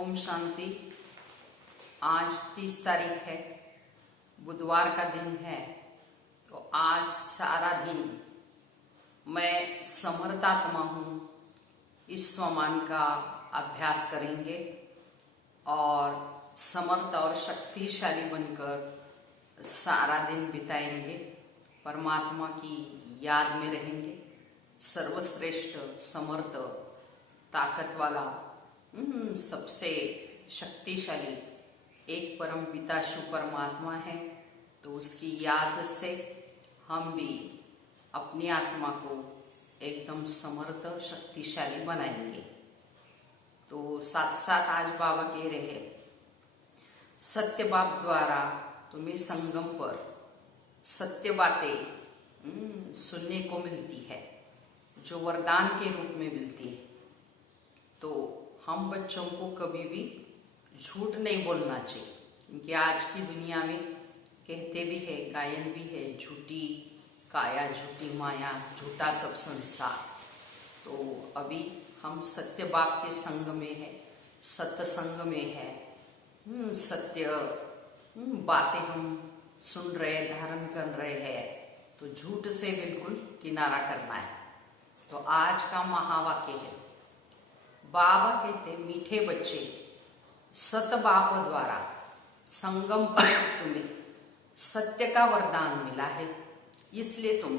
ओम शांति। आज 30 तारीख है, बुधवार का दिन है। तो आज सारा दिन मैं समर्थात्मा हूँ, इस स्वमान का अभ्यास करेंगे और समर्थ और शक्तिशाली बनकर सारा दिन बिताएंगे। परमात्मा की याद में रहेंगे। सर्वश्रेष्ठ, समर्थ, ताकत वाला, सबसे शक्तिशाली एक परम पिता शिव परमात्मा है। तो उसकी याद से हम भी अपनी आत्मा को एकदम समर्थ, शक्तिशाली बनाएंगे। तो साथ साथ आज बाबा कह रहे हैं, सत्य बाप द्वारा तुम्हें संगम पर सत्य बातें सुनने को मिलती है, जो वरदान के रूप में मिलती है। तो हम बच्चों को कभी भी झूठ नहीं बोलना चाहिए, क्योंकि आज की दुनिया में कहते भी है, गायन भी है, झूठी काया, झूठी माया, झूठा सब संसार। तो अभी हम सत्य बाप के संग में है, सत्संग में है, सत्य बातें हम सुन रहे, धारण कर रहे हैं। तो झूठ से बिल्कुल किनारा करना है। तो आज का महावाक्य है, बाबा कहते, मीठे बच्चे, सत बाप द्वारा संगम पर तुम्हें सत्य का वरदान मिला है, इसलिए तुम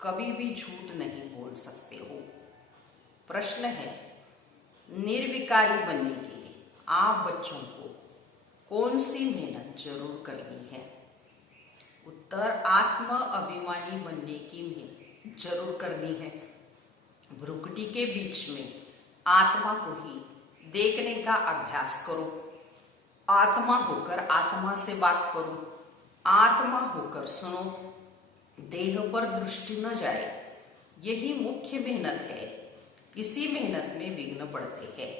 कभी भी झूठ नहीं बोल सकते हो। प्रश्न है, निर्विकारी बनने के लिए आप बच्चों को कौन सी मेहनत जरूर करनी है? उत्तर, आत्म अभिमानी बनने की मेहनत जरूर करनी है। भ्रुकुटी के बीच में आत्मा को ही देखने का अभ्यास करो। आत्मा होकर आत्मा से बात करो, आत्मा होकर सुनो, देह पर दृष्टि न जाए। यही मुख्य मेहनत है। इसी मेहनत में विघ्न पड़ते हैं।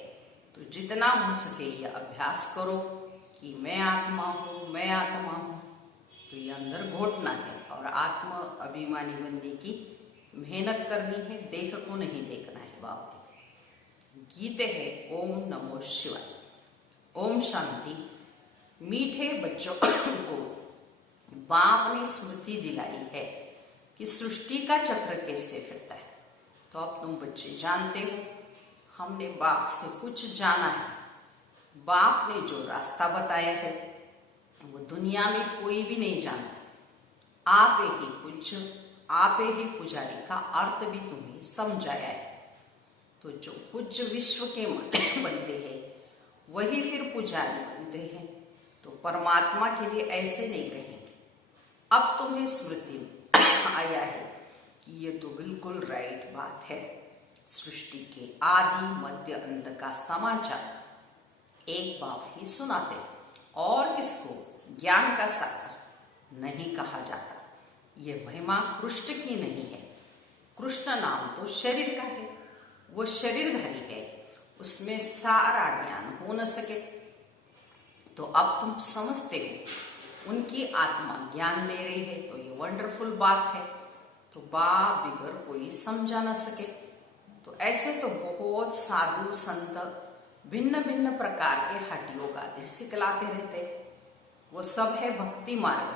तो जितना हो सके यह अभ्यास करो कि मैं आत्मा हूँ, मैं आत्मा हूँ। तो ये अंदर घोटना है और आत्म अभिमानी बनने की मेहनत करनी है। देह को नहीं देखना है। बाप के गीत है, ओम नमो शिवाय। ओम शांति। मीठे बच्चों को बाप ने स्मृति दिलाई है कि सृष्टि का चक्र कैसे फिरता है। तो अब तुम बच्चे जानते हो, हमने बाप से कुछ जाना है। बाप ने जो रास्ता बताया है वो दुनिया में कोई भी नहीं जानता। आप ही पूज्य, आप ही पुजारी का अर्थ भी तुम्हें समझाया है। तो जो पूज्य विश्व के बनते हैं वही फिर पुजारी बनते हैं। तो परमात्मा के लिए ऐसे नहीं कहेंगे। अब तुम्हें स्मृति में आया है कि ये तो बिल्कुल राइट बात है। सृष्टि के आदि मध्य अंत का समाचार एक बाप ही सुनाते और किसको ज्ञान का सागर नहीं कहा जाता। ये महिमा कृष्ण की नहीं है। कृष्ण नाम तो शरीर का है, वो शरीरधारी है, उसमें सारा ज्ञान हो न सके। तो अब तुम समझते हो उनकी आत्मा ज्ञान ले रही है, तो ये वंडरफुल बात है। तो बाप बिगर कोई समझा न सके। तो ऐसे तो बहुत साधु संत भिन्न भिन्न प्रकार के हटियोग आदि सिखलाते रहते, वो सब है भक्ति मार्ग।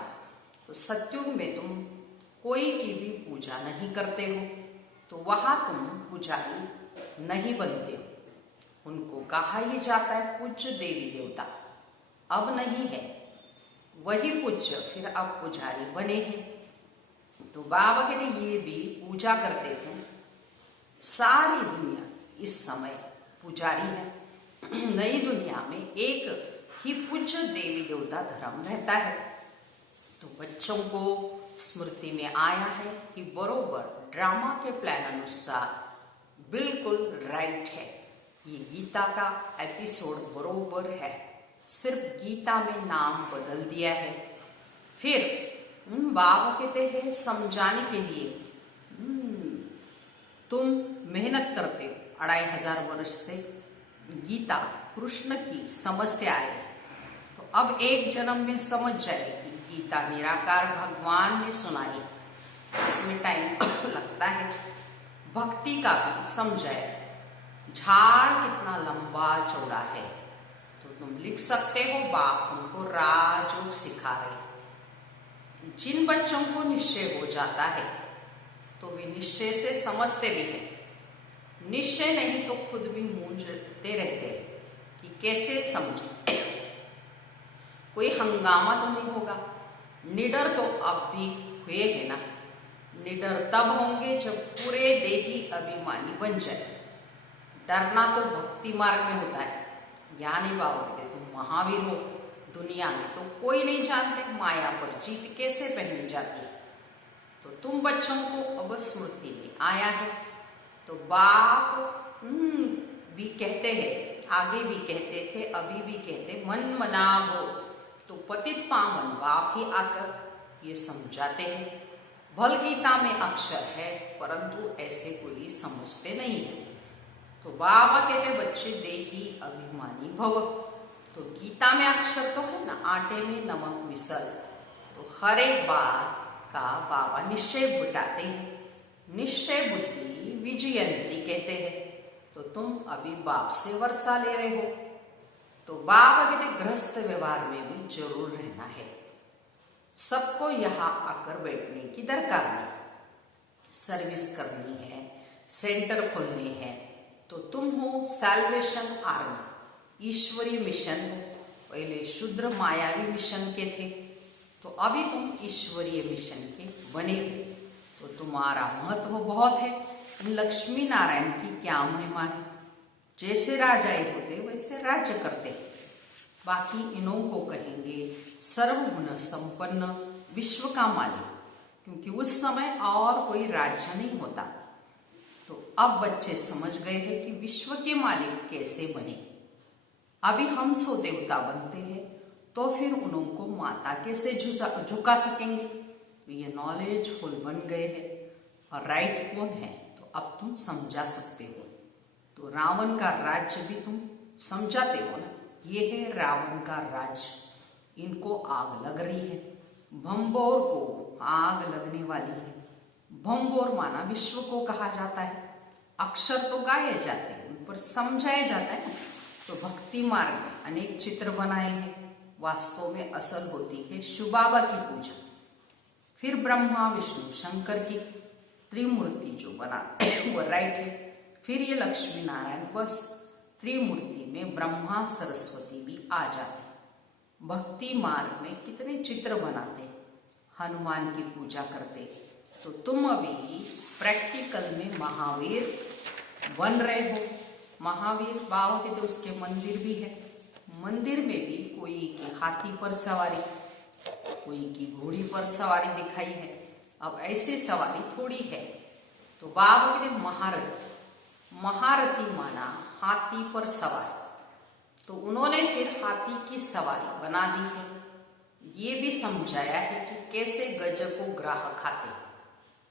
तो सत्युग में तुम कोई की भी पूजा नहीं करते हो, तो वहां तुम पुजारी नहीं बनते हो। उनको कहा ही जाता है पूज्य देवी देवता। अब नहीं है, वही पूज्य फिर अब पुजारी बने हैं। तो बाबा के लिए ये भी पूजा करते थे। सारी दुनिया इस समय पुजारी है। नई दुनिया में एक ही पूज्य देवी देवता धर्म रहता है। तो बच्चों को स्मृति में आया है कि बरोबर ड्रामा के प्लान अनुसार बिल्कुल राइट है। ये गीता का एपिसोड बरोबर है, सिर्फ गीता में नाम बदल दिया है। फिर बाबा कहते हैं समझाने के लिए तुम मेहनत करते हो। 2500 वर्ष से गीता कृष्ण की समझते आए। तो अब एक जन्म में समझ जाएगी। गीता निराकार भगवान ने सुनाई, इसमें टाइम लगता है। भक्ति का भी समझाए, झाड़ कितना लंबा चौड़ा है, तुम लिख सकते हो। बाप उनको राजयोग सिखा रहे। जिन बच्चों को निश्चय हो जाता है तो वे निश्चय से समझते भी हैं। निश्चय नहीं तो खुद भी मूंझते रहते हैं कि कैसे समझे। कोई हंगामा तो नहीं होगा। निडर तो अब भी हुए है ना। निडर तब होंगे जब पूरे देही अभिमानी बन जाए। डरना तो भक्ति मार्ग में होता है। यानी बाबा कहते तुम महावीर हो। दुनिया में तो कोई नहीं जानते माया पर जीत कैसे पहनी जाती है। तो तुम बच्चों को अब स्मृति में आया है। तो बाप भी कहते हैं, आगे भी कहते थे, अभी भी कहते, मन मनाभ हो। तो पतित पावन बाप ही आकर ये समझाते हैं। भल गीता में अक्षर है परंतु ऐसे कोई समझते नहीं है। तो बाबा कहते बच्चे देही अभिमानी भव। तो गीता में अक्षर तो है ना, आटे में नमक मिसल। तो हर एक बात का बाबा निश्चय बताते हैं। निश्चय बुद्धि विजयंती कहते हैं। तो तुम अभी बाप से वर्षा ले रहे हो। तो बाबा कहते गृहस्थ व्यवहार में भी जरूर रहना है। सबको यहाँ आकर बैठने की दरकार नहीं। सर्विस करनी है, सेंटर खोलने हैं। तो तुम हो सैल्वेशन आर्मी, ईश्वरीय मिशन हो। पहले शुद्र मायावी मिशन के थे तो अभी तुम ईश्वरीय मिशन के बने हो। तो तुम्हारा महत्व बहुत है। लक्ष्मी नारायण की क्या महिमा है। जैसे राजाए होते वैसे राज्य करते। बाकी इनों को कहेंगे सर्वगुण संपन्न विश्व का मालिक, क्योंकि उस समय और कोई राज्य नहीं होता। तो अब बच्चे समझ गए हैं कि विश्व के मालिक कैसे बने। अभी हम सो देवता बनते हैं तो फिर उनको माता कैसे झुका सकेंगे। तो ये नॉलेजफुल बन गए हैं। और राइट कौन है तो अब तुम समझा सकते हो। तो रावण का राज्य भी तुम समझाते हो ना। ये है रावण का राज्य। इनको आग लग रही है। भंबोर को आग लगने वाली है। भंबोर माना विश्व को कहा जाता है। अक्षर तो गाए जाते हैं, उन पर समझाया जाता है ना। तो भक्ति मार्ग में अनेक चित्र बनाए हैं। वास्तव में असल होती है शिव बाबा की पूजा। फिर ब्रह्मा विष्णु शंकर की त्रिमूर्ति जो बनाते हैं वो राइट है। फिर ये लक्ष्मी नारायण, बस त्रिमूर्ति में ब्रह्मा सरस्वती भी आ जाते। भक्ति मार्ग में कितने चित्र बनाते, हनुमान की पूजा करते। तो तुम अभी प्रैक्टिकल में महावीर बन रहे हो। महावीर बाबा के तो उसके मंदिर भी है। मंदिर में भी कोई की हाथी पर सवारी, कोई की घोड़ी पर सवारी दिखाई है। अब ऐसी सवारी थोड़ी है। तो बाबा के महारथी, महारथी माना हाथी पर सवार। तो उन्होंने फिर हाथी की सवारी बना दी है। ये भी समझाया है कि कैसे गज को ग्राह खाते।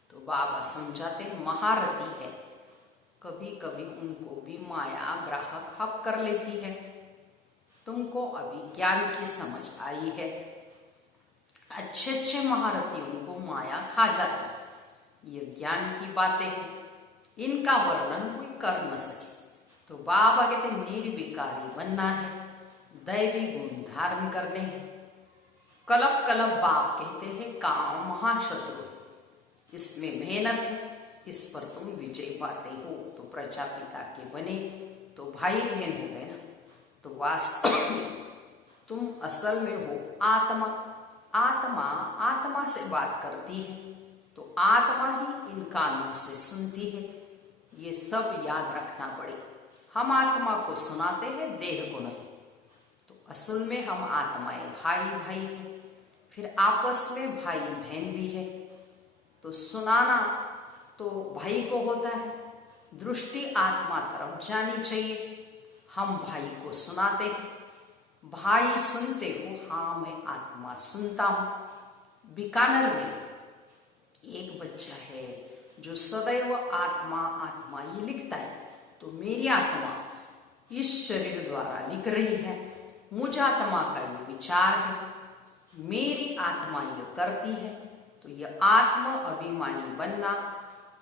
तो बाबा समझाते महारथी है। कभी कभी उनको भी माया ग्राहक हक कर लेती है। तुमको अभी ज्ञान की समझ आई है। अच्छे अच्छे महारथियों को माया खा जाती। ये ज्ञान की बातें हैं। इनका वर्णन कोई कर न सके। तो बाबा कहते निर्विकारी बनना है, दैवी गुण धारण करने हैं। कलब कलब बाप कहते हैं काम महाशत्रु, इसमें मेहनत है, इस पर तुम विजय पाते हो। तो प्रजापिता के बने तो भाई बहन हो गए ना। तो वास्तव में तुम असल में हो आत्मा। आत्मा आत्मा से बात करती है। तो आत्मा ही इन कानों से सुनती है। ये सब याद रखना पड़े। हम आत्मा को सुनाते हैं, देह को नहीं। तो असल में हम आत्माएं भाई भाई हैं। फिर आपस में भाई बहन भी है। तो सुनाना तो भाई को होता है। दृष्टि आत्मा तरफ जानी चाहिए। हम भाई को सुनाते हैं। भाई सुनते हो, हाँ मैं आत्मा सुनता हूं। बीकानेर में एक बच्चा है जो सदैव आत्मा आत्मा ये लिखता है। तो मेरी आत्मा इस शरीर द्वारा लिख रही है। मुझ आत्मा का ये विचार है, मेरी आत्मा ये करती है। तो यह आत्म अभिमानी बनना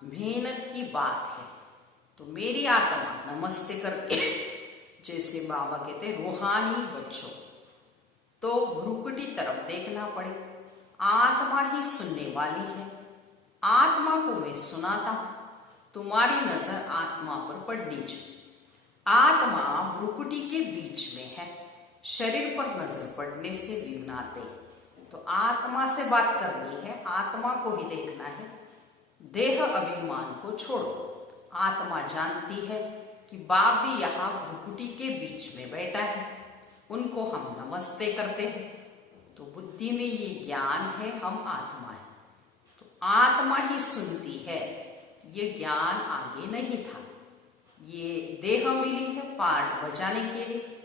मेहनत की बात है। तो मेरी आत्मा नमस्ते करती है। जैसे बाबा कहते रूहानी बच्चों, तो भ्रुकुटी तरफ देखना पड़े। आत्मा ही सुनने वाली है, आत्मा को मैं सुनाता हूं, तुम्हारी नजर आत्मा पर पड़नी चाहिए। आत्मा भ्रुकुटी के बीच में है, शरीर पर नजर पड़ने से विघ्न आते हैं। तो आत्मा से बात करनी है, आत्मा को ही देखना है। देह अभिमान को छोड़ो। आत्मा जानती है कि बाप भी यहाँ भ्रुकुटी के बीच में बैठा है, उनको हम नमस्ते करते हैं। तो बुद्धि में ये ज्ञान है, हम आत्मा है, तो आत्मा ही सुनती है। ये ज्ञान आगे नहीं था, ये देह मिली है पाठ बजाने के लिए,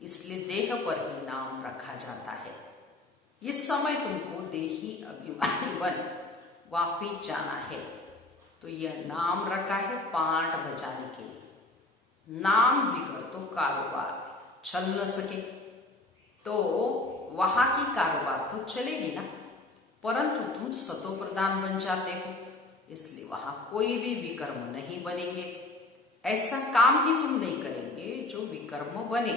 इसलिए देह पर ही नाम रखा जाता है। इस समय तुमको देही अभिमानी बन वापिस जाना है, तो यह नाम रखा है पाठ बजाने के लिए। नाम बिगड़ तो कारोबार चल न सके, तो वहां की कारोबार तो चलेगी ना, परंतु तुम सतो प्रधान बन जाते हो, इसलिए वहां कोई भी विकर्म नहीं बनेंगे। ऐसा काम ही तुम नहीं करेंगे जो विकर्म बने,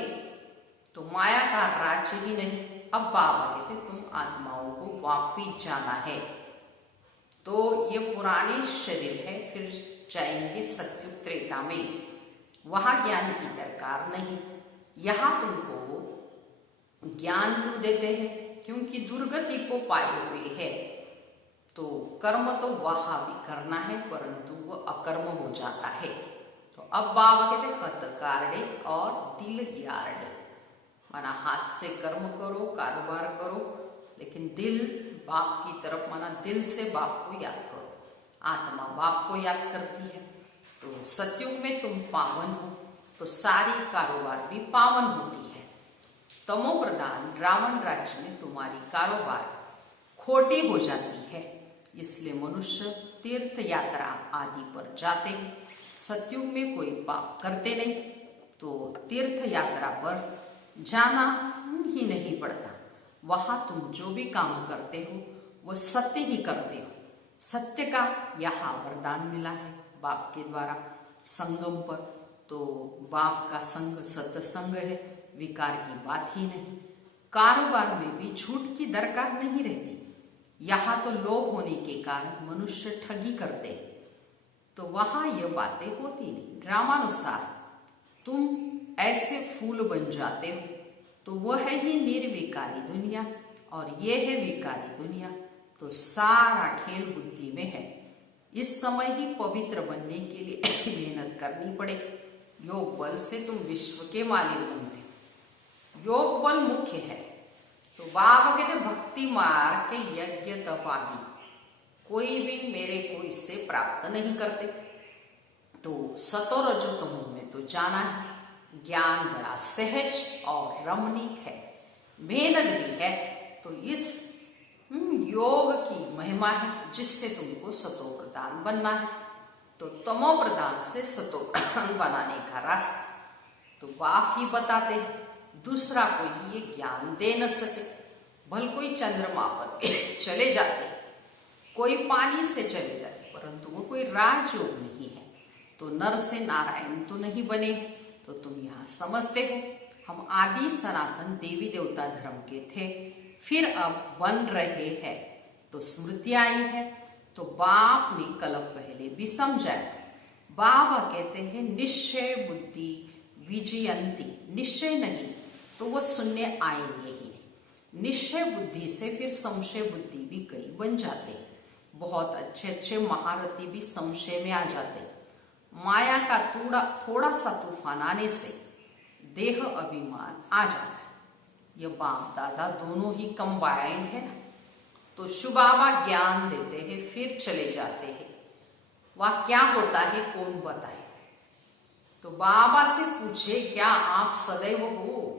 तो माया का राज्य ही नहीं। अब बाबा कहते तुम आत्माओं को वापिस जाना है, तो ये पुराने शरीर है, फिर जाएंगे सत्युग त्रेता में, वहां ज्ञान की दरकार नहीं। यहां तुमको ज्ञान क्यों देते हैं? क्योंकि दुर्गति को पाए हुए है, तो कर्म तो वहां भी करना है, परंतु वो अकर्म हो जाता है। तो अब बाबा कहते हत कारणे और दिल यारणे, माना हाथ से कर्म करो, कारोबार करो, लेकिन दिल बाप की तरफ, माना दिल से बाप को याद करो। आत्मा बाप को याद करती है, तो सतयुग में तुम पावन हो, तो सारी कारोबार भी पावन होती है। तमो प्रधान रावण राज्य में तुम्हारी कारोबार खोटी हो जाती है, इसलिए मनुष्य तीर्थ यात्रा आदि पर जाते हैं। सतयुग में कोई पाप करते नहीं, तो तीर्थ यात्रा पर जाना ही नहीं पड़ता। वहां तुम जो भी काम करते हो वो सत्य ही करते हो। सत्य का यहाँ वरदान मिला है बाप के द्वारा संगम पर, तो बाप का संग सत्संग है, विकार की बात ही नहीं। कारोबार में भी झूठ की दरकार नहीं रहती। यहाँ तो लोभ होने के कारण मनुष्य ठगी करते हैं, तो वहां ये बातें होती नहीं। ड्रामानुसार तुम ऐसे फूल बन जाते हो, तो वह है ही निर्विकारी दुनिया और ये है विकारी दुनिया। तो सारा खेल बुद्धि में है। इस समय ही पवित्र बनने के लिए मेहनत करनी पड़े। योग बल से तुम विश्व के मालिक बनते हो, योग बल मुख्य है। तो बाबा कहते भक्ति मार्ग के यज्ञ तप आदि कोई भी मेरे को इससे प्राप्त नहीं करते। तो सतो रजो तमो में तो जाना है। ज्ञान बड़ा सहज और रमणीक है, मेहनत भी है। तो इस योग की महिमा है, जिससे तुमको सतो प्रधान बनना है। तो तमो प्रधान से सतो प्रधान बनाने का रास्ता तो बाप ही बताते हैं, दूसरा कोई ये ज्ञान दे न सके। भल कोई चंद्रमा पर चले जाते, कोई पानी से चले जाते, परंतु वो कोई राजयोग नहीं है। तो नर से नारायण तो नहीं बने। तो तुम यहाँ समझते हो हम आदि सनातन देवी देवता धर्म के थे, फिर अब बन रहे हैं। तो स्मृति आई है, तो बाप ने कल्प पहले भी समझाया। बाबा कहते हैं निश्चय बुद्धि विजयंती, निश्चय नहीं तो वो शून्य आएंगे ही नहीं। निश्चय बुद्धि से फिर संशय बुद्धि भी कई बन जाते हैं। बहुत अच्छे अच्छे महारथी भी संशय में आ जाते हैं। माया का थोड़ा सा तूफान आने से देह अभिमान आ जाता है। ये बाप दादा दोनों ही कंबाइंड है ना। तो शुबाबा ज्ञान देते हैं, फिर चले जाते हैं। वह क्या होता है कौन बताए? तो बाबा से पूछे क्या आप सदैव हो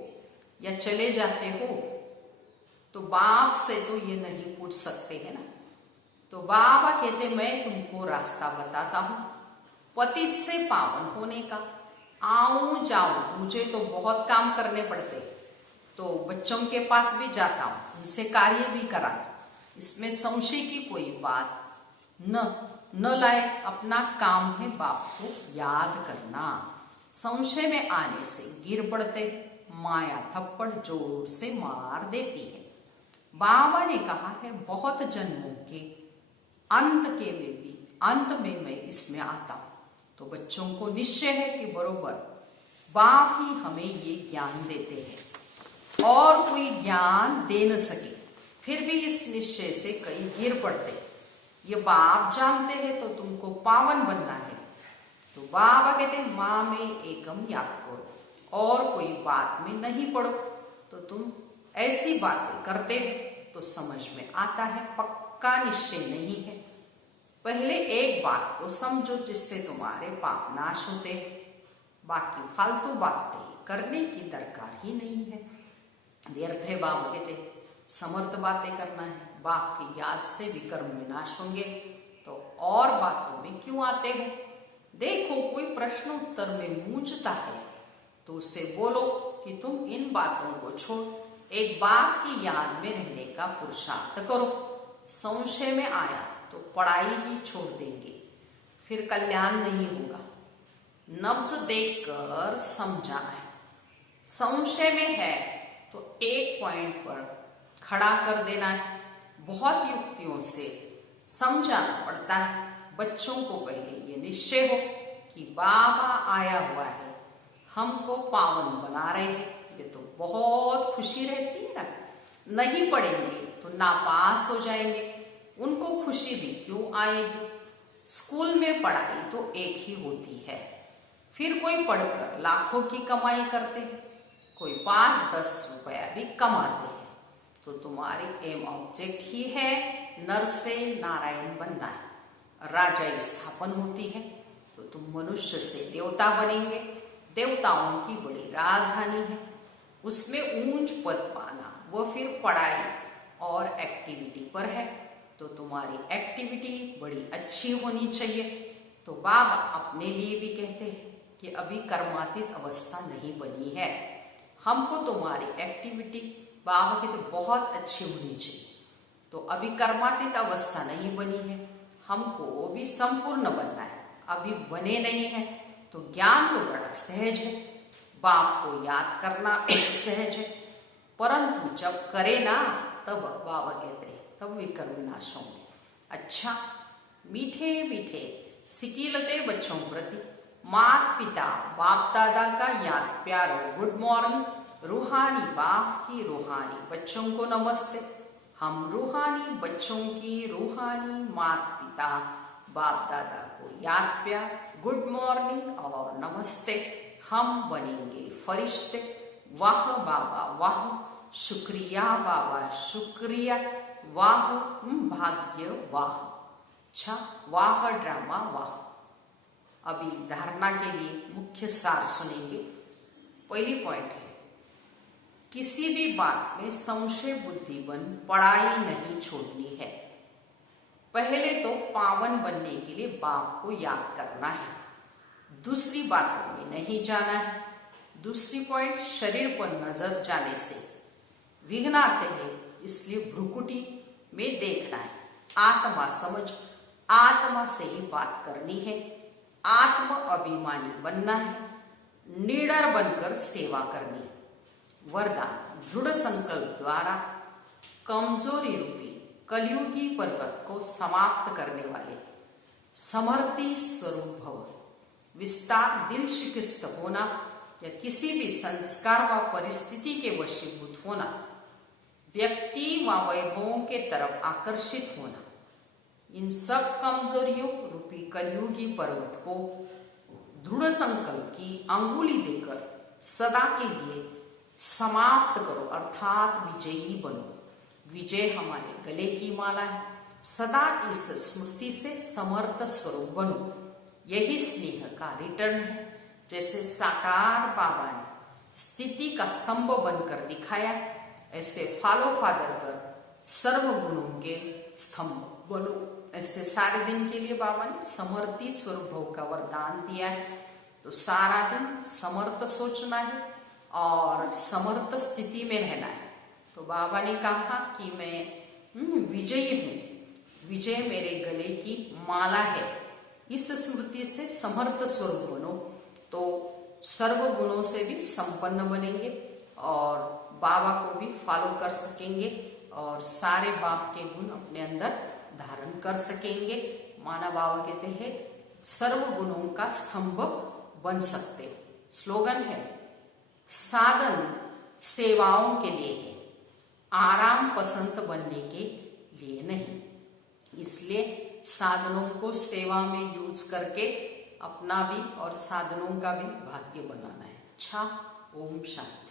या चले जाते हो? तो बाप से तो ये नहीं पूछ सकते हैं ना। तो बाबा कहते मैं तुमको रास्ता बताता हूं पतित से पावन होने का। आऊं जाऊं, मुझे तो बहुत काम करने पड़ते, तो बच्चों के पास भी जाता हूं, उनसे कार्य भी कराता, इसमें संशय की कोई बात न लाए। अपना काम है बाप को याद करना, संशय में आने से गिर पड़ते हैं, माया थप्पड़ जोर से मार देती है। बाबा ने कहा है बहुत जन्मों के अंत में मैं इसमें आता हूं। तो बच्चों को निश्चय है कि बरोबर बाप ही हमें ये ज्ञान देते हैं और कोई ज्ञान दे न सके, फिर भी इस निश्चय से कई गिर पड़ते। ये बाप जानते हैं तो तुमको पावन बनना है। तो बाबा कहते हैं माँ में एकम याद करो और कोई बात में नहीं पड़ो। तो तुम ऐसी बातें करते हो तो समझ में आता है, पक्का निश्चय नहीं है। पहले एक बात को समझो जिससे तुम्हारे पाप नाश होते हैं, बाकी फालतू बातें करने की दरकार ही नहीं है। व्यर्थ है बाबा कहते समर्थ बातें करना है, बाप की याद से विकर्म विनाश होंगे। तो और बातों में क्यों आते हो? देखो कोई प्रश्न उत्तर में मूंझता है तो उससे बोलो कि तुम इन बातों को छोड़ एक बाप की याद में रहने का पुरुषार्थ करो। संशय में आया तो पढ़ाई ही छोड़ देंगे, फिर कल्याण नहीं होगा। नब्ज देखकर समझा है। संशय में है तो एक पॉइंट पर खड़ा कर देना है। बहुत युक्तियों से समझाना पड़ता है। बच्चों को पहले ये निश्चय हो कि बाबा आया हुआ है, हमको पावन बना रहे हैं। ये तो बहुत खुशी रहती है ना। नहीं पढ़ेंगे तो नापास हो जाएंगे, उनको खुशी भी क्यों आएगी? स्कूल में पढ़ाई तो एक ही होती है, फिर कोई पढ़कर लाखों की कमाई करते हैं, कोई 5-10 रुपया भी कमाते हैं। तो तुम्हारी एम ऑब्जेक्ट ही है नर से नारायण बनना है। राजा स्थापन होती है तो तुम मनुष्य से देवता बनेंगे। देवताओं की बड़ी राजधानी है, उसमें ऊंच पद पाना वो फिर पढ़ाई और एक्टिविटी पर है। तो तुम्हारी एक्टिविटी बड़ी अच्छी होनी चाहिए। तो बाबा अपने लिए भी कहते हैं कि अभी कर्मातीत अवस्था नहीं बनी है, हमको तुम्हारी एक्टिविटी बाबा की तो बहुत अच्छी होनी चाहिए। तो अभी कर्मातीत अवस्था नहीं बनी है, हमको भी संपूर्ण बनना है, अभी बने नहीं है। तो ज्ञान तो बड़ा सहज है, बाप को याद करना एक सहज है, परंतु जब करे ना तब बाबा कहते हैं तब विकर्म विनाश होंगे। अच्छा, मीठे मीठे सिकीलते बच्चों प्रति माता पिता बाप दादा का याद प्यारो गुड मॉर्निंग। रूहानी बाप की रूहानी बच्चों को नमस्ते। हम रूहानी बच्चों की रूहानी माता पिता बाप दादा को याद प्यार गुड मॉर्निंग और नमस्ते। हम बनेंगे फरिश्ते। वाह बाबा वाह, शुक्रिया बाबा शुक्रिया, वाह भाग्य वाह। अच्छा, वाह ड्रामा वाह। अभी धारणा के लिए मुख्य सार सुनेंगे। पहली पॉइंट है, किसी भी बात में संशय बुद्धि बन पढ़ाई नहीं छोड़नी है। पहले तो पावन बनने के लिए बाप को याद करना है, दूसरी बातों में नहीं जाना है। दूसरी पॉइंट, शरीर पर नजर जाने से विघ्न आते हैं, इसलिए भ्रुकुटी में देखना है। आत्मा समझ, आत्मा से ही बात करनी है। आत्म अभिमानी बनना है, निडर बनकर सेवा करनी है। वरदान, दृढ़ संकल्प द्वारा कमजोरी रूपी कलयुगी पर्वत को समाप्त करने वाले समर्थी स्वरूप भव। विस्तार, दिल शिकस्त होना या किसी भी संस्कार व परिस्थिति के वशीभूत होना, व्यक्ति व वैभवों के तरफ आकर्षित होना, इन सब कमजोरियों रूपी कलयुगी पर्वत को दृढ़ संकल्प की अंगुली देकर सदा के लिए समाप्त करो, अर्थात विजयी बनो। विजय हमारे गले की माला है, सदा इस स्मृति से समर्थ स्वरूप बनो। यही स्नेह का रिटर्न है। जैसे साकार बाबा ने स्थिति का स्तंभ बनकर दिखाया, ऐसे फॉलो फादर कर सर्व गुणों के स्तंभ बनो। ऐसे सारे दिन के लिए बाबा ने समर्थी स्वरूप भव का वरदान दिया है। तो सारा दिन समर्थ सोचना है और समर्थ स्थिति में रहना है। तो बाबा ने कहा कि मैं विजयी हूँ, विजय मेरे गले की माला है। इस स्मृति से समर्थ स्वरूप बनो। तो सर्व गुणों से भी संपन्न बनेंगे और बाबा को भी फॉलो कर सकेंगे और सारे बाप के गुण अपने अंदर धारण कर सकेंगे। माना बाबा कहते हैं सर्व गुणों का स्तंभ बन सकते। स्लोगन है साधन सेवाओं के लिए है, आराम पसंद बनने के लिए नहीं। इसलिए साधनों को सेवा में यूज करके अपना भी और साधनों का भी भाग्य बनाना है। अच्छा, ओम शांति।